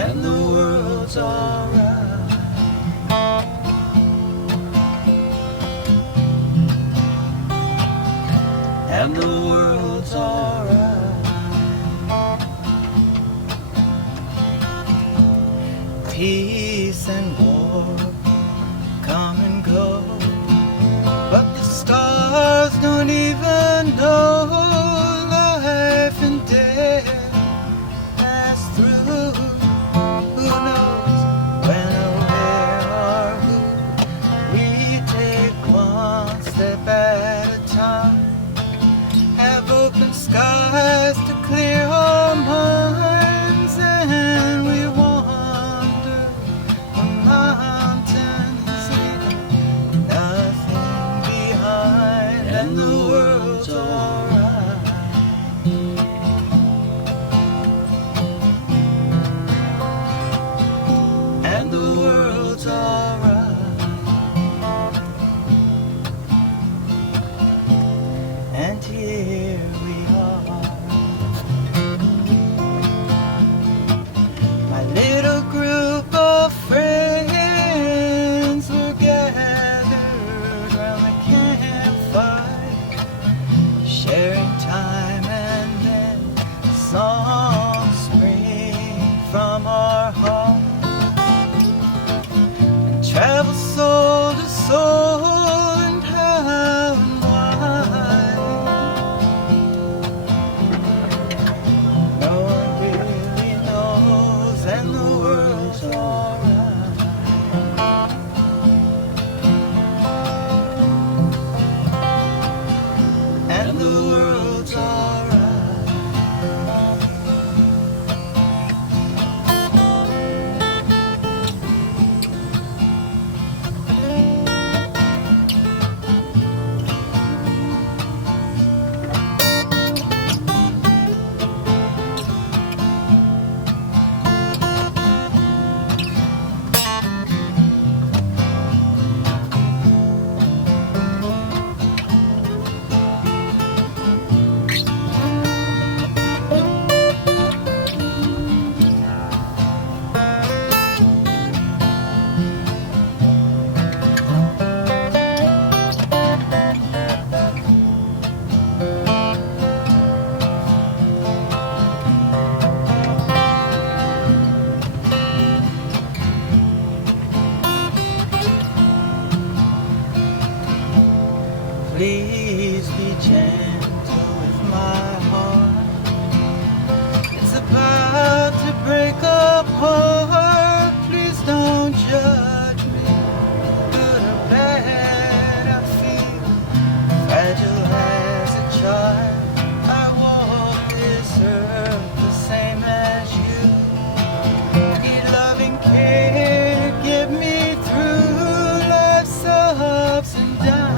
and the world's alright. And the world's alright. Peace and war come and go, but the stars don't even know life and death pass through. Who knows when or where or who? We take one step at a time, have open skies to clear our minds, and we wander the mountains, leaving nothing behind, and the world's alright. And the world's alright. And here we are, my little group of friends were gathered round the campfire, sharing time, and then songs spring from our hearts and travel soul to soul and how and why. No one really knows, and the world's alright. And the world's alright. Please be gentle with my heart. It's about to break apart. Please don't judge me, good or bad. I feel fragile as a child. I walk this earth the same as you. Need loving care, get me through life's ups and downs.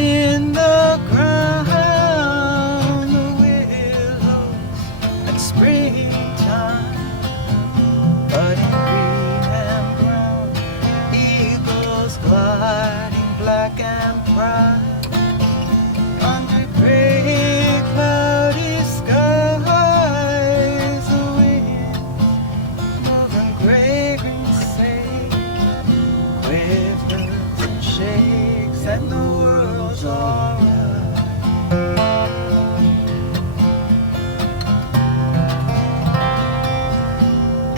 In the ground, the willows at springtime, budding green and brown, eagles gliding black and proud, under gray cloudy skies, the wind moving gray green sail, quivers and shakes, and the world's alright.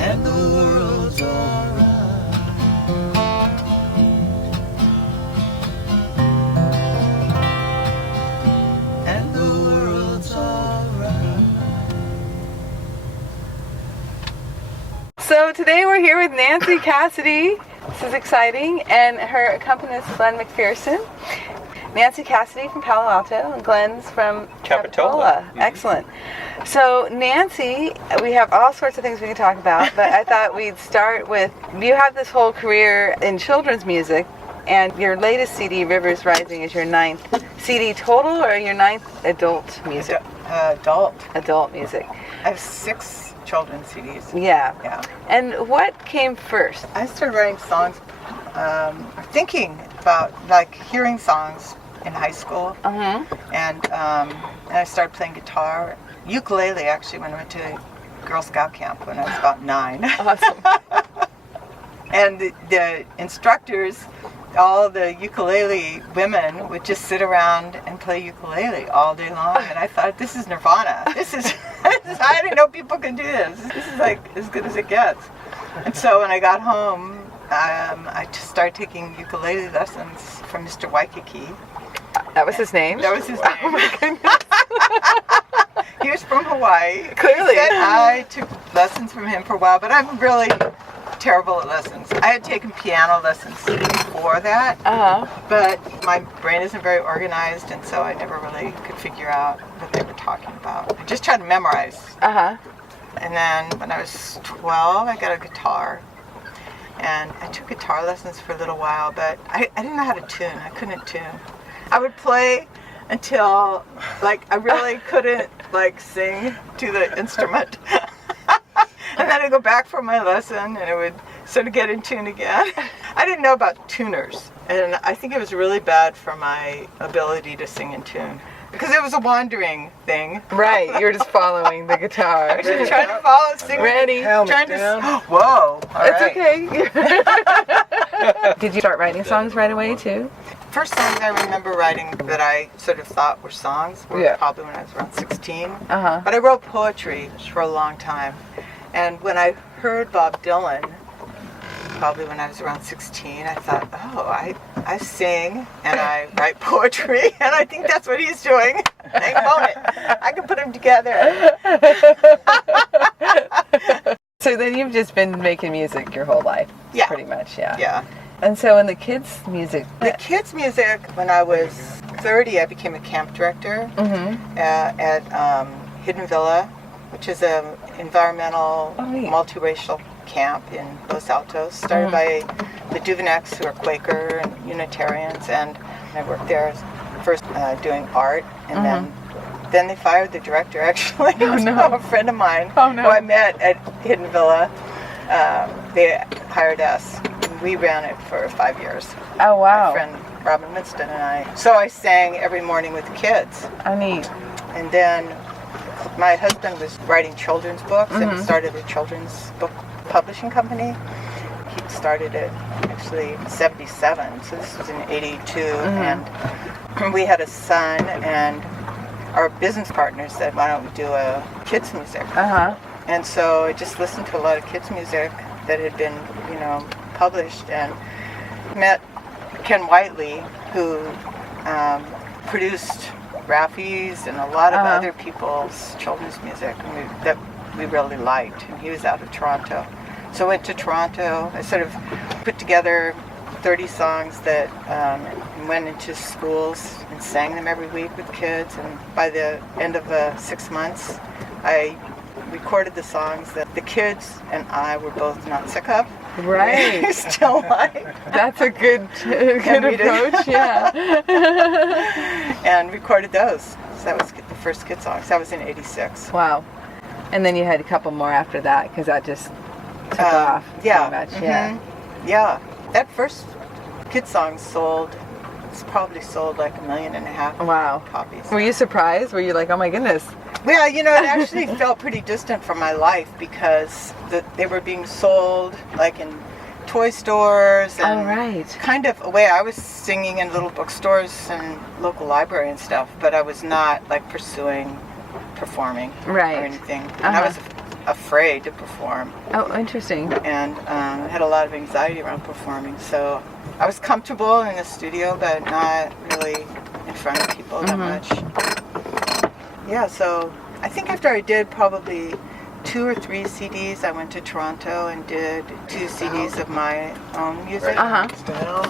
And the world's alright. And the world's alright. So today we're here with Nancy Cassidy. This is exciting, and her accompanist Glenn Macpherson. Nancy Cassidy from Palo Alto and Glenn's from Capitola. Mm-hmm. Excellent. So Nancy, we have all sorts of things we can talk about, but I thought we'd start with, you have this whole career in children's music, and your latest CD, Rivers Rising, is your 9th CD total, or your 9th adult music? Adult music. I have 6 children's CDs. Yeah. And what came first? I started writing songs, thinking about like hearing songs in high school, and I started playing guitar, ukulele actually when I went to Girl Scout camp when I was about 9. Awesome. And the instructors, all the ukulele women would just sit around and play ukulele all day long, and I thought, this is nirvana. This is I didn't know people could do this. This is like as good as it gets. And so when I got home, I just started taking ukulele lessons from Mr. Waikiki. That was his name? That was his name. Oh my goodness. He was from Hawaii. Clearly. I took lessons from him for a while, but I'm really terrible at lessons. I had taken piano lessons before that, but my brain isn't very organized, and so I never really could figure out what they were talking about. I just tried to memorize. And then when I was 12, I got a guitar. And I took guitar lessons for a little while, but I didn't know how to tune. I couldn't tune. I would play until, like, I really couldn't, like, sing to the instrument. And then I'd go back for my lesson, and it would sort of get in tune again. I didn't know about tuners, and I think it was really bad for my ability to sing in tune. Because it was a wandering thing. Right, you're just following the guitar. I was just trying to follow, sing. Ready. Trying to. Whoa! All It's right. okay. Did you start writing songs right away too? First songs I remember writing that I sort of thought were songs were probably when I was around 16. But I wrote poetry for a long time. And when I heard Bob Dylan, probably when I was around 16, I thought, oh, I sing and I write poetry, and I think that's what he's doing. Hang on it. I can put them together. So then you've just been making music your whole life, pretty much, Yeah. And so in the kids' music... The kids' music, when I was 30, I became a camp director at Hidden Villa, which is an environmental, multiracial camp in Los Altos, started by the Duvenecks, who are Quaker and Unitarians, and I worked there first doing art, and then they fired the director, actually. A friend of mine who I met at Hidden Villa, they hired us, and we ran it for 5 years. Oh, wow. My friend Robin Winston and I. So I sang every morning with the kids. Oh, neat. And then my husband was writing children's books and started a children's book publishing company. He started it actually in 77, so this was in 82, and we had a son, and our business partners said, why don't we do a kids music? And so I just listened to a lot of kids music that had been, published, and met Ken Whiteley, who produced Raffi's and a lot of other people's children's music that we really liked, and he was out of Toronto. So I went to Toronto. I sort of put together 30 songs that went into schools and sang them every week with kids, and by the end of 6 months I recorded the songs that the kids and I were both not sick of. Right. We still like. That's a good approach, And recorded those. So that was the first kid songs. That was in 86. Wow. And then you had a couple more after that, because that just took off pretty much. Yeah. That first kid song it's probably sold like 1.5 million copies. Were you surprised? Were you like, oh my goodness? Well, it actually felt pretty distant from my life, because they were being sold like in toy stores and kind of a way. I was singing in little bookstores and local library and stuff, but I was not like pursuing performing or anything. And I was afraid to perform. Oh, interesting. And I had a lot of anxiety around performing, so I was comfortable in the studio, but not really in front of people that much. Yeah, so I think after I did probably 2 or 3 CDs, I went to Toronto and did 2 CDs of my own music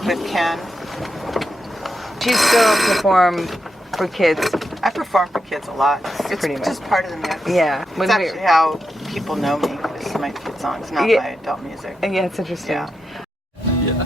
with Ken. Do you still perform for kids? I perform for kids a lot. It's pretty much just part of the mix. Yeah. It's actually how people know me. This is my kid songs, not my adult music. Yeah, it's interesting. Yeah.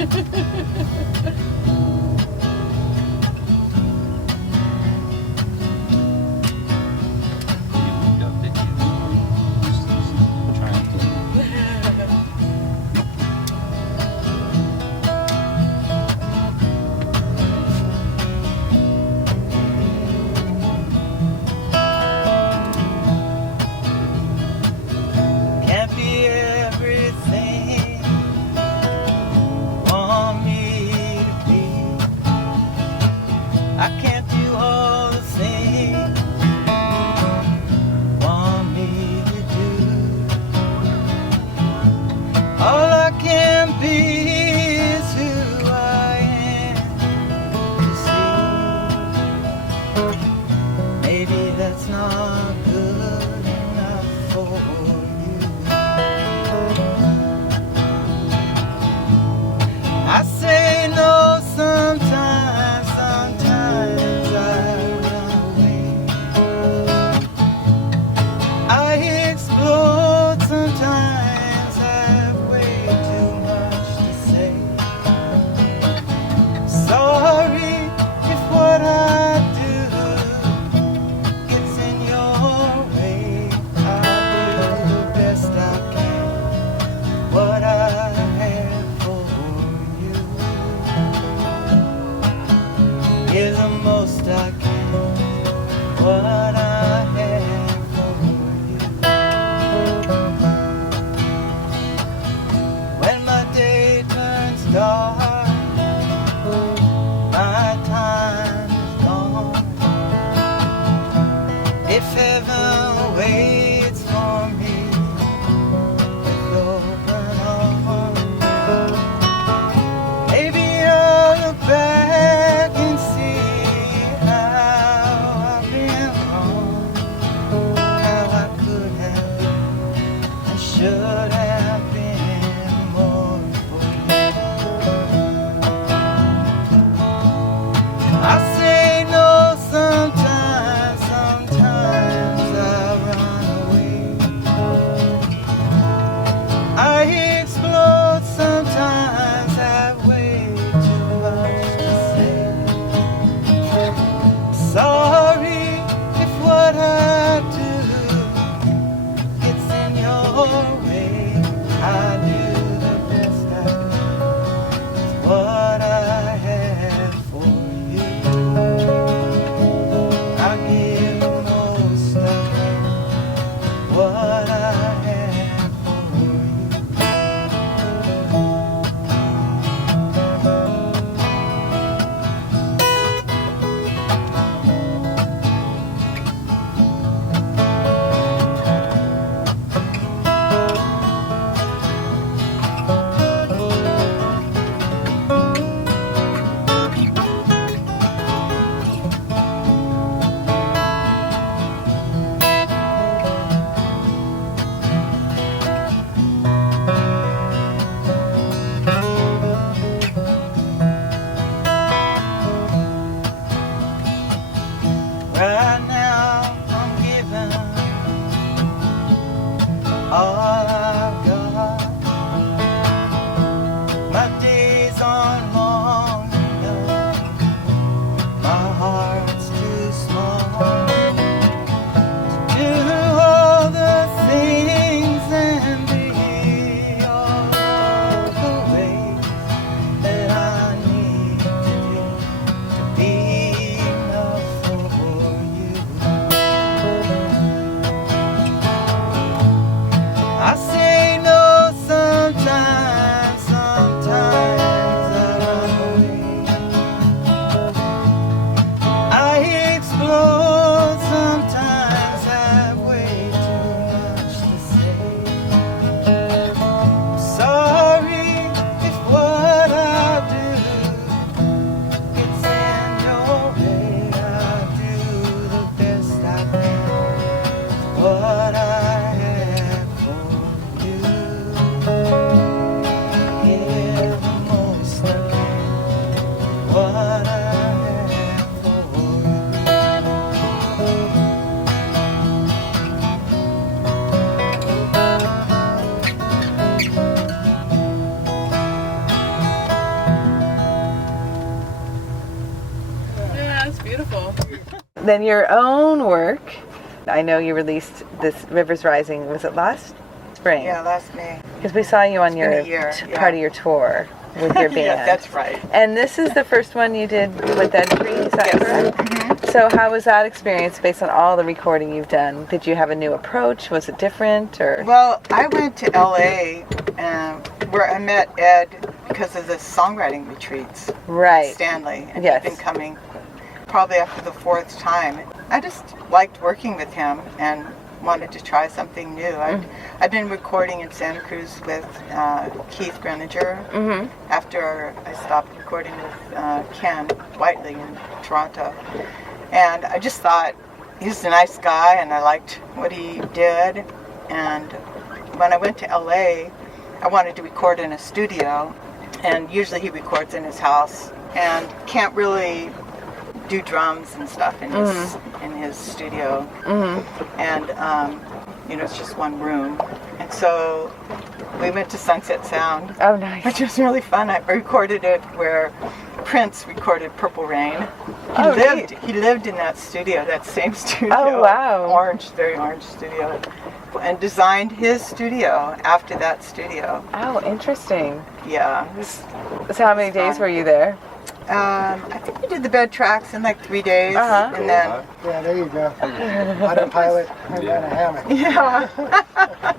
Can't be everything want me to be. I can't do all the things want me to do. All I can be is who I am, you see. Maybe that's not good enough for you. I say no sometimes, sometimes I run away. I explode sometimes, I have way too much to say. Sorry if what I do gets in your way. I do the best I can, what I have for you is the most I can, what I have for you. When my day turns dark, my time is gone. If heaven waits for me with open arms, maybe I'll look back and see how I've been wrong, how I could have and should have been more for you. I say no sometimes, sometimes I run away. I explode sometimes, have way too much to say. Sorry if what I do gets in your way. I do the best I can with what I have for you. I give the most I can, what I have for you. Right now I'm giving all I've got. My days aren't long enough, my heart's too small to do all the things and be all the ways that I need to do to be enough for you. I say then your own work. I know you released this Rivers Rising, was it last spring? Yeah, last May. Because we saw you on It's your been a year, part of your tour with your band. Yeah, that's right. And this is the first one you did with Entry, is that Yes. correct? Mhm. So how was that experience based on all the recording you've done? Did you have a new approach? Was it different? Or Well, I went to LA where I met Ed because of the songwriting retreats. Right. Stanley. And Yes. he'd been coming probably after the fourth time. I just liked working with him and wanted to try something new. I'd been recording in Santa Cruz with Keith Greninger after I stopped recording with Ken Whiteley in Toronto. And I just thought he's a nice guy and I liked what he did. And when I went to LA, I wanted to record in a studio, and usually he records in his house and can't really do drums and stuff in his studio. And it's just one room. And so we went to Sunset Sound. Oh, nice. Which was really fun. I recorded it where Prince recorded Purple Rain. He lived in that studio, that same studio. Oh, wow. Very orange studio. And designed his studio after that studio. Oh, interesting. Yeah. So how many days were you there? I think we did the bed tracks in like 3 days. And then... Yeah, there you go. Autopilot and then a hammock. Yeah.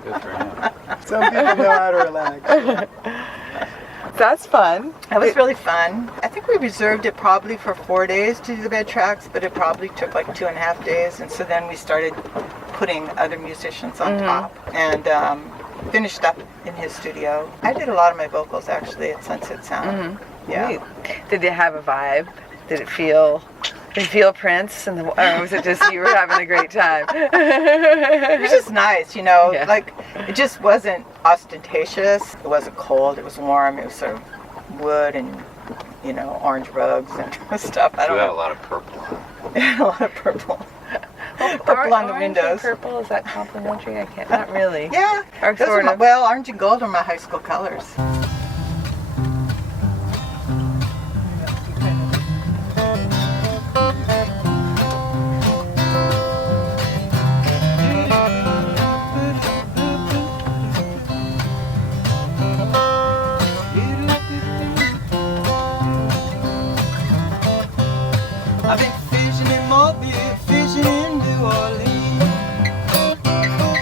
Good for him. Some people know how to relax. That's fun. It was really fun. I think we reserved it probably for 4 days to do the bed tracks, but it probably took like 2.5 days. And so then we started putting other musicians on top and finished up in his studio. I did a lot of my vocals actually at Sunset Sound. Yeah. Neat. Did it have a vibe? Did it feel Prince? Or was it just you were having a great time? It was just nice, Yeah. like it just wasn't ostentatious. It wasn't cold, it was warm, it was sort of wood and, orange rugs and stuff. I don't You had a know. lot of purple on. A lot of purple. Purple on the Orange windows. and purple, is that complimentary? I can't, not really. Yeah. Or Those sort are of. well, orange and gold are my high school colors. I've been fishing in Mobile, fishing in New Orleans.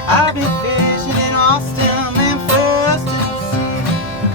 I've been fishing in Austin, Memphis, Tennessee.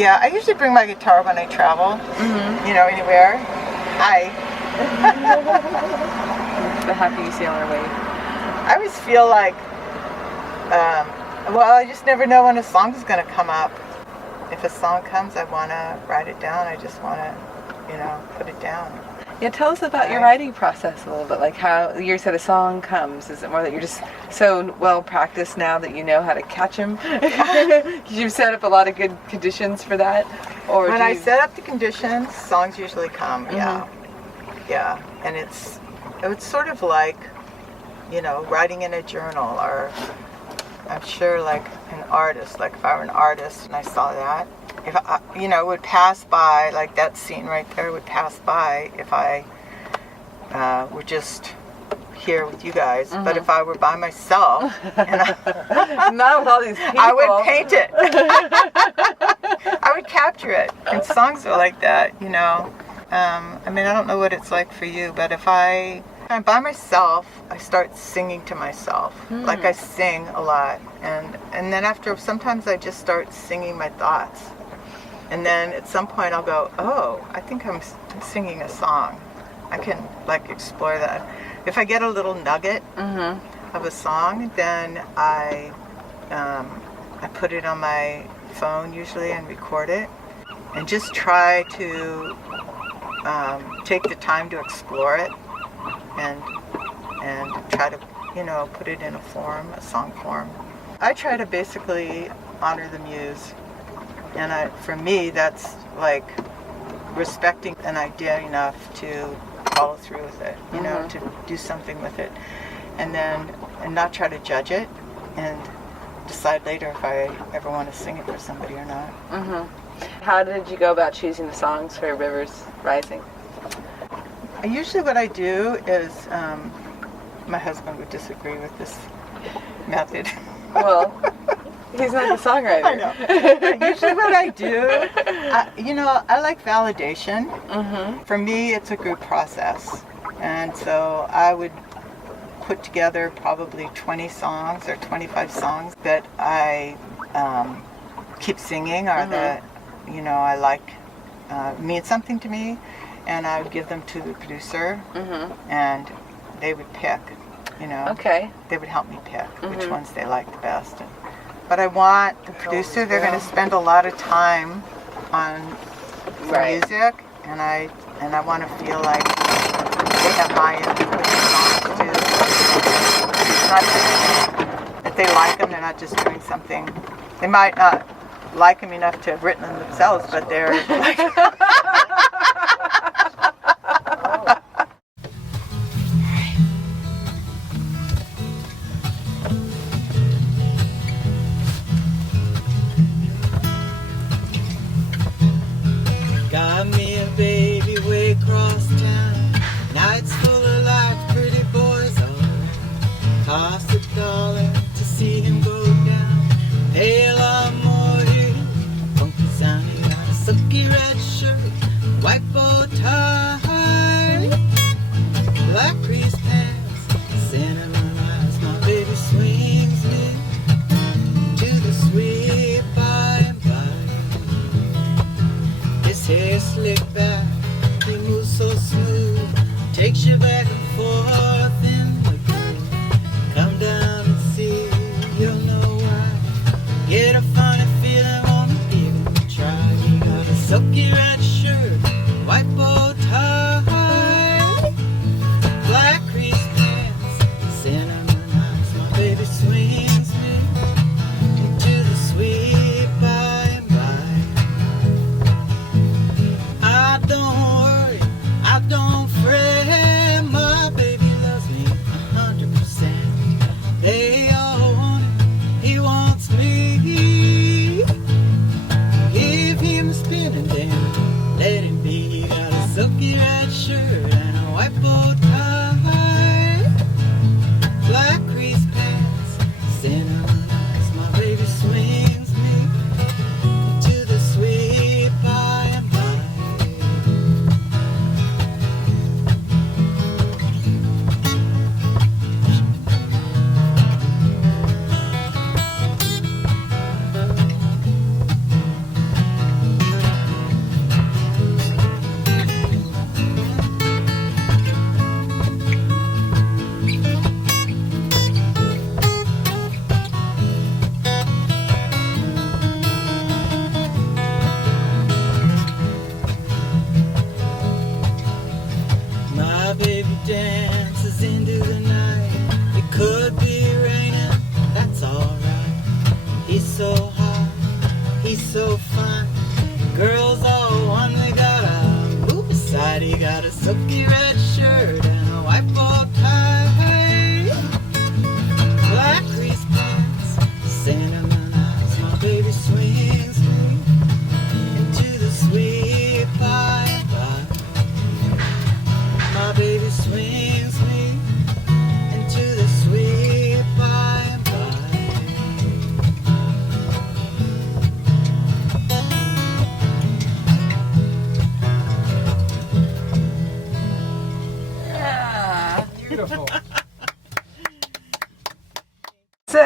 Yeah, I usually bring my guitar when I travel, you know, anywhere. Hi. But how can you see on our way? I always feel like, well, I just never know when a song is going to come up. If a song comes, I want to write it down. I just want to, you know, put it down. Yeah, tell us about your writing process a little bit. Like how you said a song comes. Is it more that you're just so well practiced now that you know how to catch them? You've set up a lot of good conditions for that? Or when I set up the conditions, songs usually come, yeah. And it's sort of like, you know, writing in a journal, or I'm sure like an artist, like if I were an artist and I saw that, if I, you know, it would pass by, like that scene right there would pass by if I were just here with you guys. But if I were by myself, and not with all these people, I would paint it. I would capture it. And songs are like that, you know. I mean, I don't know what it's like for you, but if I'm by myself, I start singing to myself. Like I sing a lot. And then after, sometimes I just start singing my thoughts. And then at some point I'll go, oh, I think I'm singing a song. I can like explore that. If I get a little nugget of a song, then I put it on my phone usually and record it. And just try to take the time to explore it. And try to, you know, put it in a form, a song form. I try to basically honor the muse. And for me, that's like respecting an idea enough to follow through with it, you know, to do something with it. And not try to judge it and decide later if I ever want to sing it for somebody or not. How did you go about choosing the songs for Rivers Rising? Usually what I do is, my husband would disagree with this method. Well, he's not the songwriter. I know. Usually what I do, you know, I like validation. For me, it's a group process. And so I would put together probably 20 songs or 25 songs that I keep singing or that, you know, I like, mean something to me. And I would give them to the producer, and they would pick, you know. Okay. They would help me pick which ones they liked the best. But I want the producer, they're going to spend a lot of time on the music, and I want to feel like they have my input in the songs too. It's not just that they like them, they're not just doing something. They might not like them enough to have written them themselves, but they're like... Got me a baby way across town. Nights full of lights, pretty boys all around. Cost $1 to see him go down. Pay a lot more here. Funky sounding on a silky red shirt, white bow tie, black crease pants, cinnamon eyes. My baby swings me to the sweet by and by. His hair slicked back, he moves so smooth, takes you back and forth in the groove. Come down and see, you'll know why. Get a funny feeling, wanna give it a try. He got a silky red shirt, white bow tie, black crease pants, cinnamon eyes. My baby swings me into the sweet by and by. I don't worry, I don't fret. My baby loves me 100%. They all want it, he wants me. Give him a spin and then let him be. He got a silky red shirt and a white bow tie, black crease pants, cinnamon eyes. My baby swings me to the sweet by and by. dances into the night. It could be raining, that's alright. He's so hot, he's so fine. Girls all one, they got a move aside. He got a silky red shirt and a white bow tie. Black crease pants, cinnamon eyes. My baby swings me into the sweet by-and-by. My baby swings me into the sweet by-and-by. Beautiful. So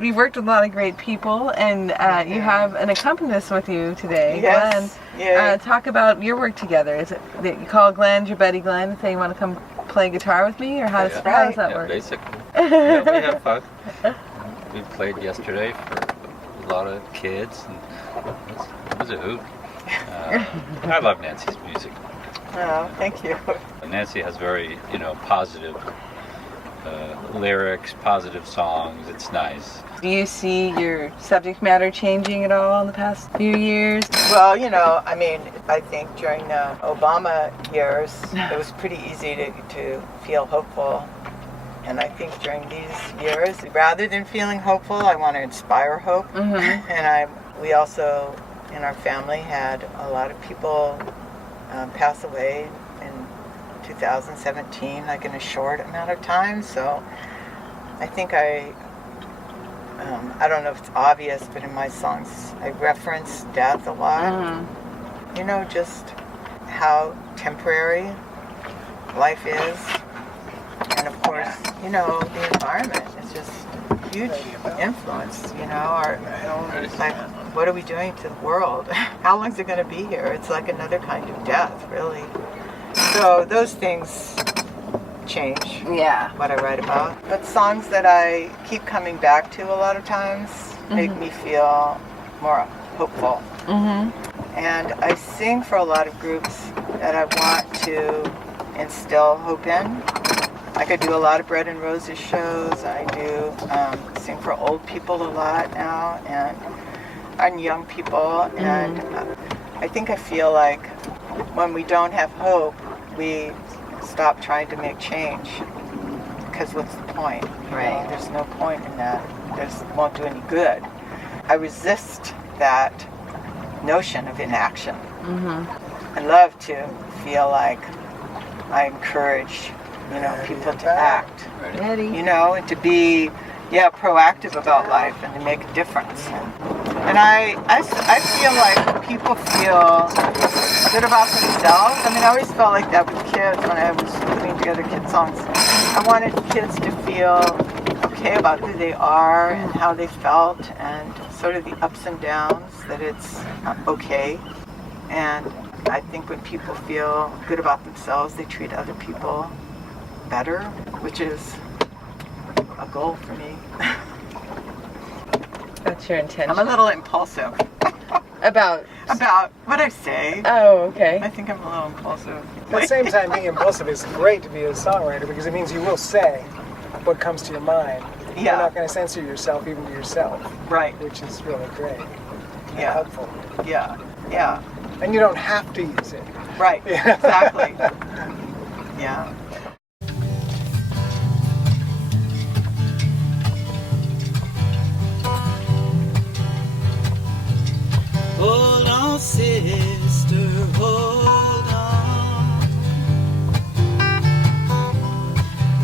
you've worked with a lot of great people, and you have an accompanist with you today, Yes. Glenn. Yeah. Talk about your work together. Is it that you call Glenn your buddy Glenn and say you want to come play guitar with me, or how does that Yeah, work? basically. Yeah, we have fun. We played yesterday for a lot of kids, and it was a hoot. I love Nancy's music. Oh, thank you. Nancy has very, positive lyrics, positive songs. It's nice. Do you see your subject matter changing at all in the past few years? Well, I think during the Obama years, it was pretty easy to feel hopeful. And I think during these years, rather than feeling hopeful, I want to inspire hope. Mm-hmm. And we also, in our family, had a lot of people pass away in 2017, like in a short amount of time. So I think I don't know if it's obvious, but in my songs, I reference death a lot. Mm-hmm. Just how temporary life is. And of course, the environment is just a huge influence, it's like, what are we doing to the world? How long is it going to be here? It's like another kind of death, really. So those things change what I write about. But songs that I keep coming back to a lot of times make me feel more hopeful. Mm-hmm. And I sing for a lot of groups that I want to instill hope in. Like I do a lot of Bread and Roses shows. I do sing for old people a lot now, and young people. And I think I feel like when we don't have hope, we stop trying to make change. Because what's the point? Right. There's no point in that. It won't do any good. I resist that notion of inaction. Mm-hmm. I love to feel like I encourage people to act, Ready? and to be, proactive about life and to make a difference. And I feel like people feel good about themselves. I always felt like that with kids when I was putting together kid songs. I wanted kids to feel okay about who they are and how they felt and sort of the ups and downs, that it's okay. And I think when people feel good about themselves, they treat other people better, which is a goal for me. That's your intention. I'm a little impulsive About what I say. Oh, okay. I think I'm a little impulsive. At the same time, being impulsive is great to be a songwriter because it means you will say what comes to your mind. Yeah. You're not going to censor yourself, even to yourself. Right. Which is really great. And Yeah. helpful. Yeah. Yeah. And you don't have to use it. Right. Yeah. Exactly. Yeah. Hold on, sister, hold on.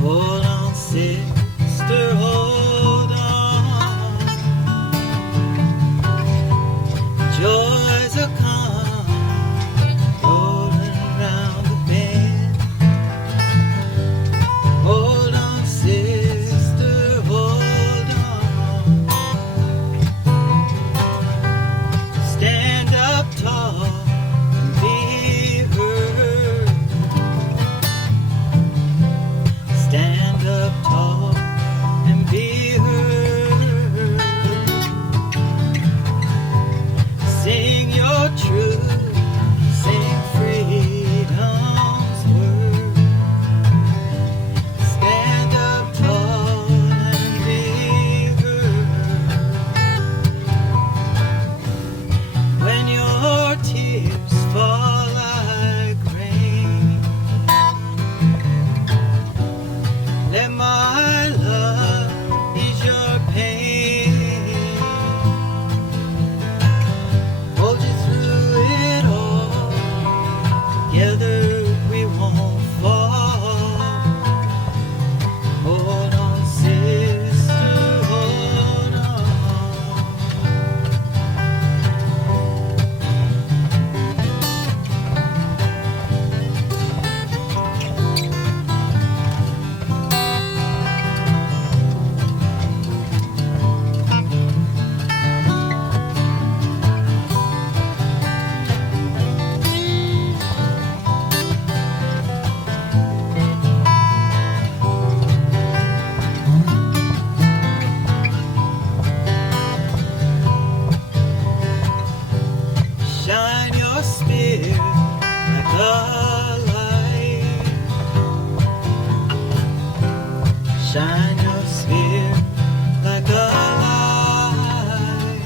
Hold on, sister, hold on. Joys are coming, rolling around the bend. Together we won't fall. Hold on, sister, hold on. Shine your spirit like a light. Shine your spirit like a light.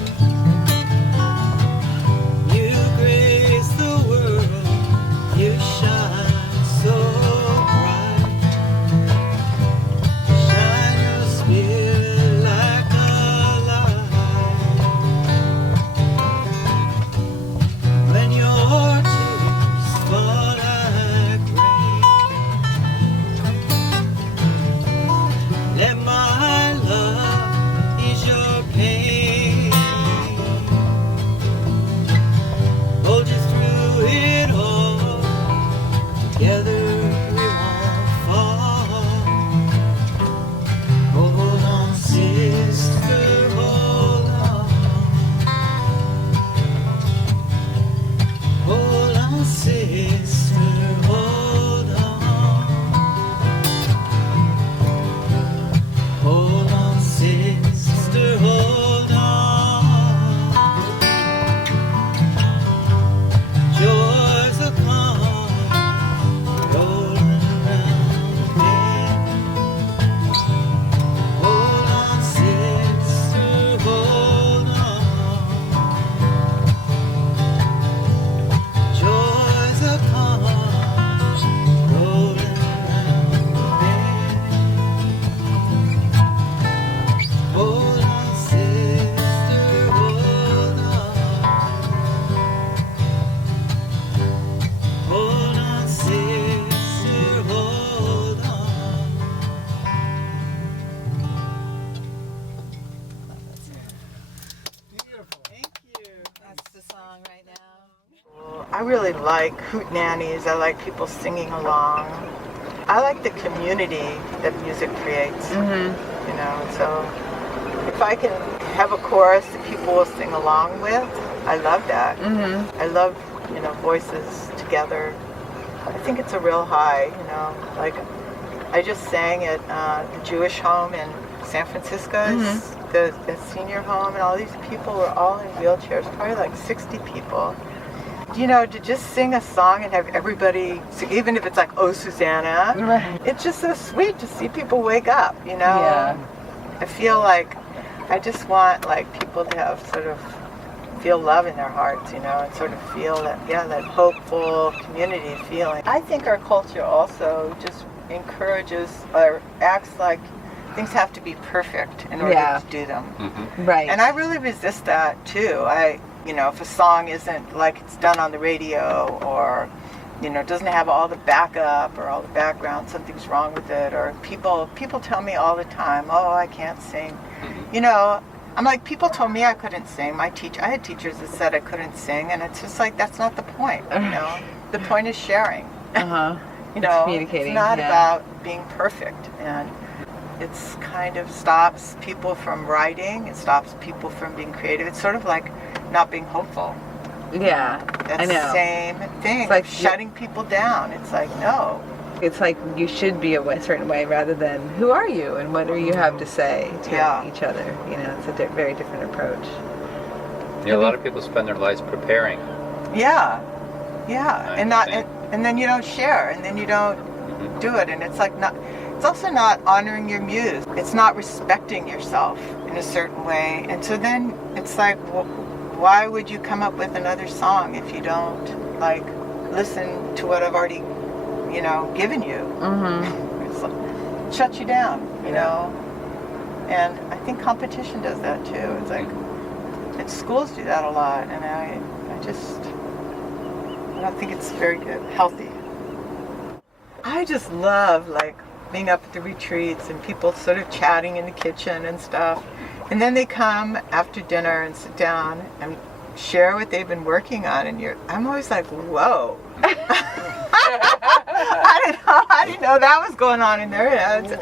You grace the world, you shine so bright. Shine your spirit like a light. When your tears fall like rain, let my love ease your pain. Hold you through it all. Together we won't fall. Hold on, sister, hold on. Hold on, sister, hold on. Hold on, sister, hold on. Joys are coming, rolling around again. Hold on, sister, hold on. Joys are coming, rolling around the bend. Hold on, sister, hold on. Hold on, sister, hold on. Beautiful. Thank you. That's the song right now. I really like hootenannies. I like people singing along. I like the community that music creates. You know, so if I can have a chorus that people will sing along with, I love that. I love, you know, voices together. I think it's a real high, you know. Like, I just sang at the Jewish home in San Francisco, the senior home, and all these people were all in wheelchairs, probably like 60 people. You know, to just sing a song and have everybody, even if it's like, "Oh, Susanna," Right. it's just so sweet to see people wake up, you know? Yeah. I feel like I just want like people to have sort of feel love in their hearts, you know, and sort of feel that, yeah, that hopeful community feeling. I think our culture also just encourages or acts like things have to be perfect in order Yeah. to do them. Right. And I really resist that too. You know, if a song isn't like it's done on the radio, or, you know, doesn't have all the backup or all the background, something's wrong with it. Or people tell me all the time, "Oh, I can't sing." You know, I'm like, people told me I couldn't sing. I had teachers that said I couldn't sing, and it's just like, that's not the point, you know. The point is sharing. You know, communicating, it's not yeah. about being perfect, and it's kind of stops people from writing. It stops people from being creative. It's sort of like not being hopeful. Yeah, That's I know. the same thing. It's like shutting people down. It's like, no. It's like you should be a certain way rather than who are you and what do you have to say to Yeah. each other. You know, it's a very different approach. Yeah, a lot of people spend their lives preparing. Yeah, I and not, understand. and then you don't share, and then you don't do it, and it's like not. It's also not honoring your muse. It's not respecting yourself in a certain way, and so then it's like, well, why would you come up with another song if you don't like listen to what I've already, you know, given you? It's like, it shuts you down, you know. And I think competition does that too. It's like, and schools do that a lot, and I just don't think it's very good, healthy. I just love like being up at the retreats and people sort of chatting in the kitchen and stuff. And then they come after dinner and sit down and share what they've been working on, and I'm always like, whoa. I didn't know that was going on in their heads.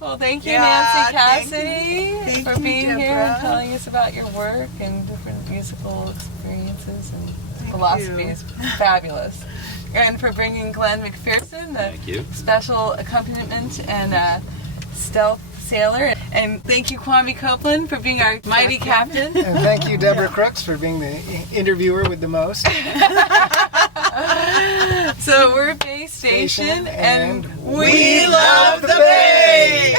Well, thank you, Yeah, Nancy thank Cassidy, you. for Thank you, being here Deborah. and telling us about your work and different musical experiences and Thank philosophies. Fabulous. And for bringing Glenn Macpherson, the Thank you. special accompaniment and stealth sailor. And thank you, Kwame Copeland, for being our mighty captain. And thank you, Deborah Crooks, for being the interviewer with the most. So we're Bay Station, and we love the Bay!